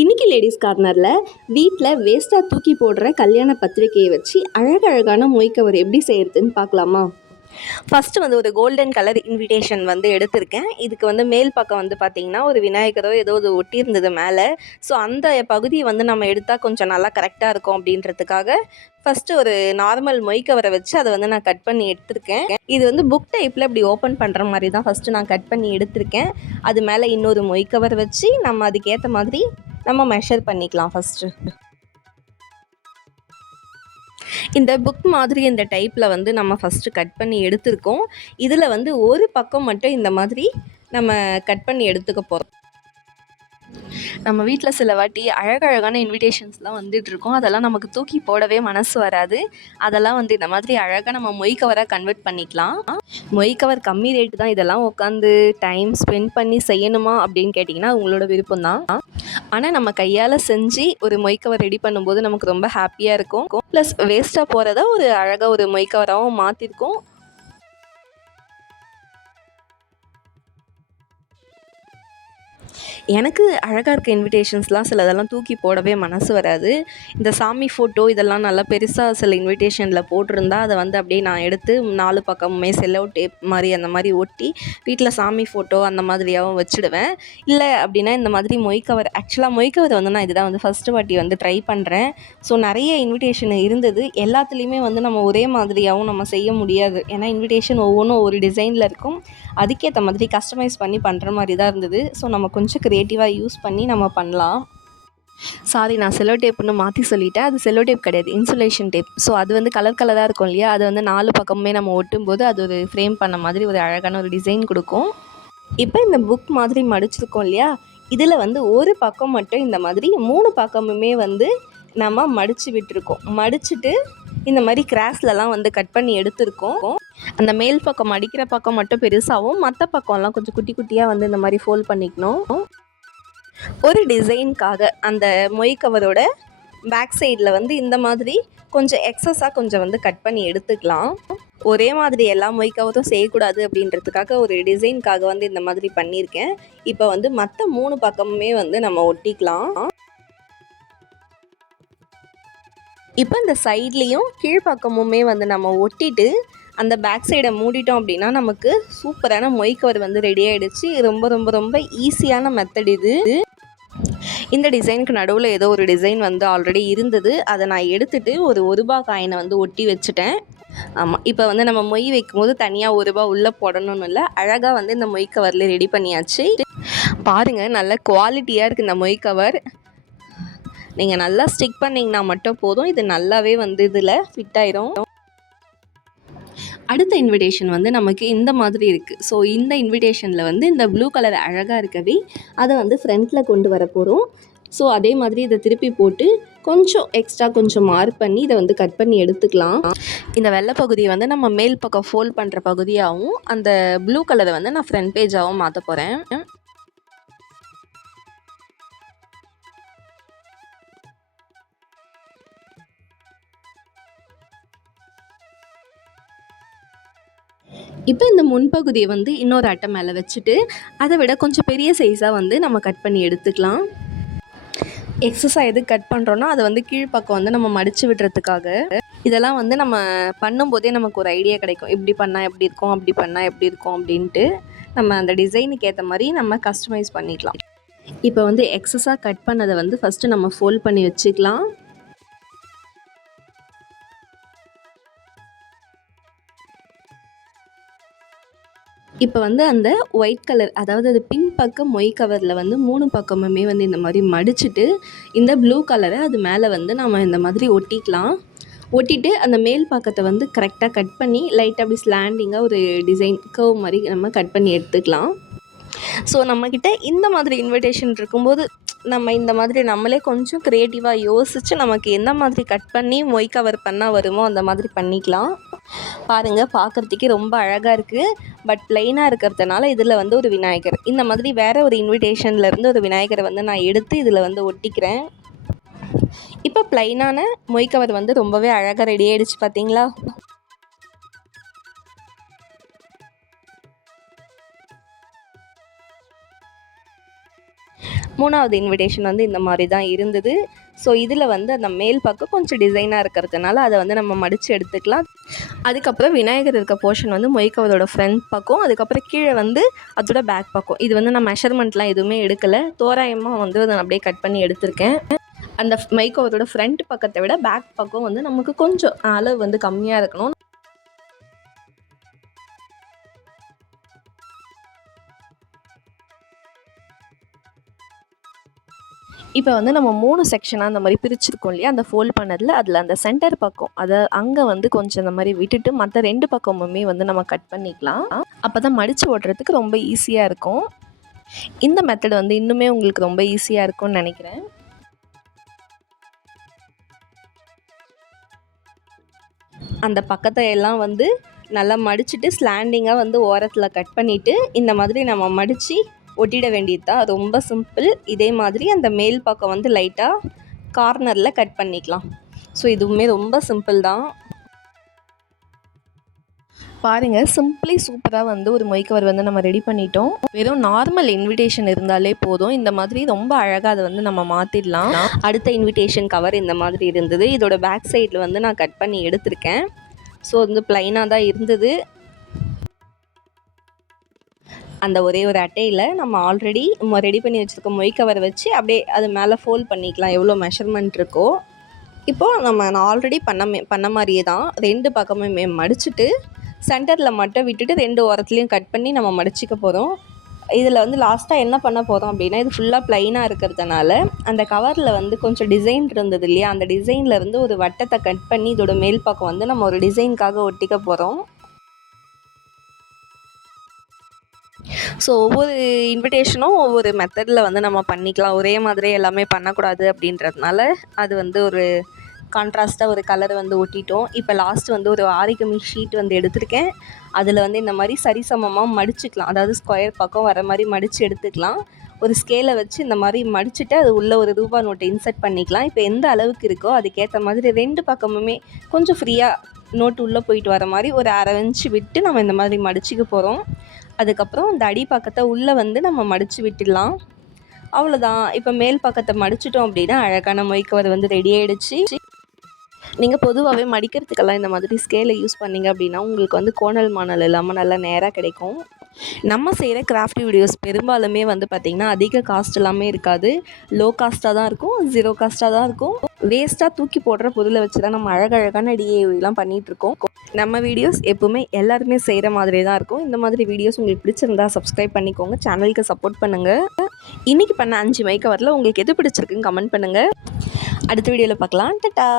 இன்னைக்கு லேடிஸ் கார்னரில் வீட்டில் வேஸ்ட்டாக தூக்கி போடுற கல்யாண பத்திரிக்கையை வச்சு அழகழகான மொய் கவர் எப்படி செய்கிறதுன்னு பார்க்கலாமா? ஃபஸ்ட்டு ஒரு கோல்டன் கலர் இன்விடேஷன் எடுத்திருக்கேன். இதுக்கு மேல் பக்கம் பார்த்திங்கன்னா ஒரு விநாயகரோ ஏதோ ஒரு ஒட்டியிருந்தது மேலே. ஸோ அந்த பகுதியை நம்ம எடுத்தால் கொஞ்சம் நல்லா கரெக்டாக இருக்கும் அப்படின்றதுக்காக ஃபஸ்ட்டு ஒரு நார்மல் மொய் கவரை வச்சு அதை நான் கட் பண்ணி எடுத்திருக்கேன். இது புக் டைப்பில் இப்படி ஓப்பன் பண்ணுற மாதிரி தான் ஃபஸ்ட்டு நான் கட் பண்ணி எடுத்திருக்கேன். அது மேலே இன்னொரு மொய் கவர் வச்சு நம்ம அதுக்கேற்ற மாதிரி நம்ம மெஷர் பண்ணிக்கலாம். ஃபஸ்ட்டு இந்த புக் மாதிரி இந்த டைப்பில் நம்ம ஃபஸ்ட்டு கட் பண்ணி எடுத்திருக்கோம். இதில் ஒரு பக்கம் மட்டும் இந்த மாதிரி நம்ம கட் பண்ணி எடுத்துக்க போகிறோம். நம்ம வீட்டில் சில வாட்டி அழகழகான இன்விடேஷன்ஸ்லாம் வந்துட்டுருக்கோம். அதெல்லாம் நமக்கு தூக்கி போடவே மனசு வராது. அதெல்லாம் இந்த மாதிரி அழகாக நம்ம மொய் கவராக கன்வெர்ட் பண்ணிக்கலாம். மொய் கவர் கம்மி ரேட்டு தான். இதெல்லாம் உட்காந்து டைம் ஸ்பெண்ட் பண்ணி செய்யணுமா அப்படின்னு கேட்டிங்கன்னா உங்களோட விருப்பம் தான். ஆனால் நம்ம கையால் செஞ்சு ஒரு மொய் கவர் ரெடி பண்ணும்போது நமக்கு ரொம்ப ஹாப்பியாக இருக்கும். ப்ளஸ் வேஸ்ட்டாக போகிறத ஒரு அழகாக ஒரு மொய் கவராகவும் மாற்றிருக்கோம். எனக்கு அழகாக இருக்க இன்விடேஷன்ஸ்லாம் சிலதெல்லாம் தூக்கி போடவே மனசு வராது. இந்த சாமி ஃபோட்டோ இதெல்லாம் நல்லா பெருசாக சில இன்விடேஷனில் போட்டிருந்தா அதை அப்படியே நான் எடுத்து 4 பக்கமுமே செல்லோ டேப் மாதிரி அந்த மாதிரி ஒட்டி வீட்டில் சாமி ஃபோட்டோ அந்த மாதிரியாகவும் வச்சுடுவேன். இல்லை அப்படின்னா இந்த மாதிரி மொய் கவர், ஆக்சுவலாக மொய் கவர் நான் இதுதான் ஃபஸ்ட்டு வாட்டி ட்ரை பண்ணுறேன். ஸோ நிறைய இன்விடேஷன் இருந்தது. எல்லாத்துலேயுமே நம்ம ஒரே மாதிரியாகவும் நம்ம செய்ய முடியாது. ஏன்னா இன்விடேஷன் ஒவ்வொன்றும் ஒரு டிசைனில் இருக்கும். அதுக்கேற்ற மாதிரி கஸ்டமைஸ் பண்ணி பண்ணுற மாதிரி தான் இருந்தது. ஸோ நம்ம கொஞ்சம் க்ரியேட்டிவாக யூஸ் பண்ணி நம்ம பண்ணலாம். சாரி, நான் செல்லோ டேப்புன்னு மாற்றி சொல்லிட்டேன். அது செல்லோ டேப் கிடையாது, இன்சுலேஷன் டேப். ஸோ அது கலர் கலராக இருக்கும் இல்லையா? அது 4 பக்கமுமே நம்ம ஒட்டும்போது அது ஒரு ஃப்ரேம் பண்ண மாதிரி ஒரு அழகான ஒரு டிசைன் கொடுக்கும். இப்போ இந்த புக் மாதிரி மடிச்சிருக்கோம் இல்லையா? இதில் ஒரு பக்கம் மட்டும் இந்த மாதிரி 3 பக்கமுமே நம்ம மடித்து விட்டுருக்கோம். மடிச்சுட்டு இந்த மாதிரி கிராஸ்லலாம் கட் பண்ணி எடுத்துருக்கோம். அந்த மேல் பக்கம் அடிக்கிற பக்கம் மட்டும் பெருசாகவும் மற்ற பக்கம்லாம் கொஞ்சம் குட்டி குட்டியாக இந்த மாதிரி ஃபோல்ட் பண்ணிக்கணும். ஒரு டிசைனுக்காக அந்த மொய் கவரோட பேக் சைடில் இந்த மாதிரி கொஞ்சம் எக்ஸஸாக கொஞ்சம் கட் பண்ணி எடுத்துக்கலாம். ஒரே மாதிரி எல்லா மொய் கவரும் செய்யக்கூடாது அப்படின்றதுக்காக ஒரு டிசைனுக்காக இந்த மாதிரி பண்ணியிருக்கேன். இப்போ மற்ற 3 பக்கமுமே நம்ம ஒட்டிக்கலாம். இப்போ இந்த சைட்லேயும் கீழ்ப்பக்கமுமே நம்ம ஒட்டிட்டு அந்த பேக் சைடை மூடிட்டோம் அப்படின்னா நமக்கு சூப்பரான மொய் கவர் ரெடி ஆகிடுச்சு. ரொம்ப ரொம்ப ரொம்ப ஈஸியான மெத்தட் இது. இந்த டிசைனுக்கு நடுவில் ஏதோ ஒரு டிசைன் ஆல்ரெடி இருந்தது. அதை நான் எடுத்துகிட்டு ஒரு ரூபா காயினை ஒட்டி வச்சுட்டேன். ஆமாம், இப்போ நம்ம மொய் வைக்கும்போது தனியாக ரூபா உள்ளே போடணும்னு இல்லை, அழகாக இந்த மொய் கவரில் ரெடி பண்ணியாச்சு. பாருங்கள், நல்ல குவாலிட்டியாக இருக்குது இந்த மொய் கவர். நீங்கள் நல்லா ஸ்டிக் பண்ணிங்கன்னா மட்டும் போதும். இது நல்லாவே இதில் ஃபிட் ஆயிரும். அடுத்த இன்விடேஷன் நமக்கு இந்த மாதிரி இருக்குது. ஸோ இந்த இன்விடேஷனில் இந்த ப்ளூ கலர் அழகாக இருக்கவே அதை ஃப்ரண்ட்டில் கொண்டு வர போகிறோம். ஸோ அதே மாதிரி இதை திருப்பி போட்டு கொஞ்சம் எக்ஸ்ட்ரா கொஞ்சம் மார்க் பண்ணி இதை கட் பண்ணி எடுத்துக்கலாம். இந்த வெள்ளை பகுதியை நம்ம மேல் பக்கம் ஃபோல்ட் பண்ணுற பகுதியாகவும் அந்த ப்ளூ கலரை நான் ஃப்ரண்ட் பேஜாகவும் மாற்ற போகிறேன். இப்போ இந்த முன்பகுதியை இன்னொரு அட்டை மேலே வச்சுட்டு அதை விட கொஞ்சம் பெரிய சைஸாக நம்ம கட் பண்ணி எடுத்துக்கலாம். எக்ஸஸாக எது கட் பண்ணுறோன்னா அதை கீழ்ப்பக்கம் நம்ம மடித்து விடுறதுக்காக. இதெல்லாம் நம்ம பண்ணும்போதே நமக்கு ஒரு ஐடியா கிடைக்கும். இப்படி பண்ணால் எப்படி இருக்கும், அப்படி பண்ணால் எப்படி இருக்கும் அப்படின்ட்டு நம்ம அந்த டிசைனுக்கு ஏற்ற மாதிரி நம்ம கஸ்டமைஸ் பண்ணிக்கலாம். இப்போ எக்ஸஸாக கட் பண்ணதை ஃபஸ்ட்டு நம்ம ஃபோல்ட் பண்ணி வச்சுக்கலாம். இப்போ அந்த ஒயிட் கலர், அதாவது அது பிங்க் பக்கம் மொய் கவரில் 3 பக்கமுமே இந்த மாதிரி மடிச்சுட்டு இந்த ப்ளூ கலரை அது மேலே நம்ம இந்த மாதிரி ஒட்டிக்கலாம். ஒட்டிட்டு அந்த மேல் பக்கத்தை கரெக்டாக கட் பண்ணி லைட்டாக அப்படி ஸ்லாண்டிங்காக ஒரு டிசைன் கர்வ் மாதிரி நம்ம கட் பண்ணி எடுத்துக்கலாம். ஸோ நம்மக்கிட்ட இந்த மாதிரி இன்விடேஷன் இருக்கும்போது நம்ம இந்த மாதிரி நம்மளே கொஞ்சம் க்ரியேட்டிவாக யோசித்து நமக்கு எந்த மாதிரி கட் பண்ணி மொய் கவர் பண்ணால் வருமோ அந்த மாதிரி பண்ணிக்கலாம். பாருங்கள், பார்க்குறதுக்கே ரொம்ப அழகாக இருக்குது. பட் ப்ளைனாக இருக்கிறதுனால இதில் ஒரு விநாயகர், இந்த மாதிரி வேறு ஒரு இன்விடேஷன்லேருந்து ஒரு விநாயகரை நான் எடுத்து இதில் ஒட்டிக்கிறேன். இப்போ ப்ளைனான மொய் கவர் ரொம்பவே அழகாக ரெடி ஆகிடுச்சு பார்த்தீங்களா? 3வது இன்விடேஷன் வந்து இந்த மாதிரி தான் இருந்தது. ஸோ இதில் வந்து அந்த மேல் பக்கம் கொஞ்சம் டிசைனாக இருக்கிறதுனால அதை வந்து நம்ம மடித்து எடுத்துக்கலாம். அதுக்கப்புறம் விநாயகர் இருக்க போர்ஷன் வந்து மொய் கவரோட ஃப்ரண்ட் பக்கம், அதுக்கப்புறம் கீழே வந்து அதோட பேக் பக்கம். இது வந்து நான் மெஷர்மெண்ட்லாம் எதுவுமே எடுக்கலை, தோராயமாக வந்து அதை அப்படியே கட் பண்ணி எடுத்திருக்கேன். அந்த மை கவரோட ஃப்ரண்ட் பக்கத்தை விட பேக் பக்கம் வந்து நமக்கு கொஞ்சம் அளவு வந்து கம்மியாக இருக்கணும். இப்போ வந்து நம்ம 3 செக்ஷனாக அந்த மாதிரி பிரிச்சிருக்கோம் இல்லையா, அந்த ஃபோல்ட் பண்ணதில் அதில் அந்த சென்டர் பக்கம் அதை அங்கே வந்து கொஞ்சம் அந்த மாதிரி விட்டுட்டு மற்ற 2 பக்கமுமே வந்து நம்ம கட் பண்ணிக்கலாம். அப்போ தான் மடித்து ஓட்டுறதுக்கு ரொம்ப ஈஸியாக இருக்கும். இந்த மெத்தட் வந்து இன்னுமே உங்களுக்கு ரொம்ப ஈஸியாக இருக்கும்னு நினைக்கிறேன். அந்த பக்கத்தை எல்லாம் வந்து நல்லா மடிச்சுட்டு ஸ்லாண்டிங்காக வந்து ஓரத்தில் கட் பண்ணிவிட்டு இந்த மாதிரி நம்ம மடித்து ஒட்டிட வேண்டியது தான். ரொம்ப சிம்பிள். இதே மாதிரி அந்த மேல் பக்கம் வந்து லைட்டாக கார்னரில் கட் பண்ணிக்கலாம். ஸோ இதுவுமே ரொம்ப சிம்பிள் தான். பாருங்கள், சிம்பிளி சூப்பராக வந்து ஒரு மொய் கவர் வந்து நம்ம ரெடி பண்ணிட்டோம். வெறும் நார்மல் இன்விடேஷன் இருந்தாலே போதும். இந்த மாதிரி ரொம்ப அழகாக அதை வந்து நம்ம மாற்றிடலாம். அடுத்த இன்விடேஷன் கவர் இந்த மாதிரி இருந்தது. இதோட பேக் சைடில் வந்து நான் கட் பண்ணி எடுத்திருக்கேன். ஸோ வந்து ப்ளைனாக தான் இருந்தது. அந்த ஒரே ஒரு அட்டையில் நம்ம ஆல்ரெடி ரெடி பண்ணி வச்சுருக்க மொய் கவர் வச்சு அப்படியே அது மேலே ஃபோல்ட் பண்ணிக்கலாம், எவ்வளோ மெஷர்மெண்ட் இருக்கோ. இப்போது நான் ஆல்ரெடி பண்ண மாதிரியே தான் 2 பக்கமுமே மடிச்சுட்டு சென்டரில் மட்டும் விட்டுட்டு 2 ஓரத்துலேயும் கட் பண்ணி நம்ம மடிச்சிக்க போகிறோம். இதில் வந்து லாஸ்ட்டாக என்ன பண்ண போகிறோம் அப்படின்னா, இது ஃபுல்லாக ப்ளைனாக இருக்கிறதுனால அந்த கவரில் வந்து கொஞ்சம் டிசைன் இருந்தது இல்லையா, அந்த டிசைனில் இருந்து ஒரு வட்டத்தை கட் பண்ணி இதோட மேல் பக்கம் வந்து நம்ம ஒரு டிசைனுக்காக ஒட்டிக்க போகிறோம். ஸோ ஒவ்வொரு இன்விடேஷனும் ஒவ்வொரு மெத்தடில் வந்து நம்ம பண்ணிக்கலாம். ஒரே மாதிரி எல்லாமே பண்ணக்கூடாது அப்படின்றதுனால அது வந்து ஒரு கான்ட்ராஸ்ட்டாக ஒரு கலர் வந்து ஒட்டிட்டோம். இப்போ லாஸ்ட் வந்து ஒரு ஆரிகமி ஷீட் வந்து எடுத்திருக்கேன். அதில் வந்து இந்த மாதிரி சரிசமமாக மடிச்சுக்கலாம், அதாவது ஸ்கொயர் பக்கம் வர மாதிரி மடித்து எடுத்துக்கலாம். ஒரு ஸ்கேலை வச்சு இந்த மாதிரி மடிச்சுட்டு அது உள்ளே ஒரு ரூபா நோட்டை இன்சர்ட் பண்ணிக்கலாம். இப்போ எந்த அளவுக்கு இருக்கோ அதுக்கேற்ற மாதிரி 2 பக்கமுமே கொஞ்சம் ஃப்ரீயாக நோட்டு உள்ளே போயிட்டு வர மாதிரி ஒரு 1/2 இன்ச் விட்டு நம்ம இந்த மாதிரி மடிச்சிக்க போகிறோம். அதுக்கப்புறம் இந்த அடி பக்கத்தை உள்ளே வந்து நம்ம மடித்து விட்டுடலாம். அவ்வளோதான். இப்போ மேல் பக்கத்தை மடிச்சிட்டோம் அப்படின்னா அழகான மொய் கவர் வந்து ரெடி ஆகிடுச்சு. நீங்கள் பொதுவாகவே மடிக்கிறதுக்கெல்லாம் இந்த மாதிரி ஸ்கேலை யூஸ் பண்ணிங்க அப்படின்னா உங்களுக்கு வந்து கோணல் மானல் இல்லாமல் நல்லா நேராக கிடைக்கும். நம்ம செய்கிற கிராஃப்ட் வீடியோஸ் பெரும்பாலுமே வந்து பார்த்திங்கன்னா அதிக காஸ்ட் எல்லாமே இருக்காது, லோ காஸ்ட்டாக தான் இருக்கும், 0 காஸ்ட்டாக தான் இருக்கும். வேஸ்ட்டாக தூக்கி போடுற பொருளை வச்சு தான் நம்ம அழகழகான டிஏவிலாம் பண்ணிகிட்ருக்கோம். நம்ம வீடியோஸ் எப்போவுமே எல்லாருமே செய்கிற மாதிரி தான் இருக்கும். இந்த மாதிரி வீடியோஸ் உங்களுக்கு பிடிச்சிருந்தா சப்ஸ்கிரைப் பண்ணிக்கோங்க, சேனலுக்கு சப்போர்ட் பண்ணுங்கள். இன்றைக்கி பண்ண 5 மை கவரில் உங்களுக்கு எது பிடிச்சிருக்குன்னு கமெண்ட் பண்ணுங்கள். அடுத்த வீடியோவில் பார்க்கலாம். டாடா.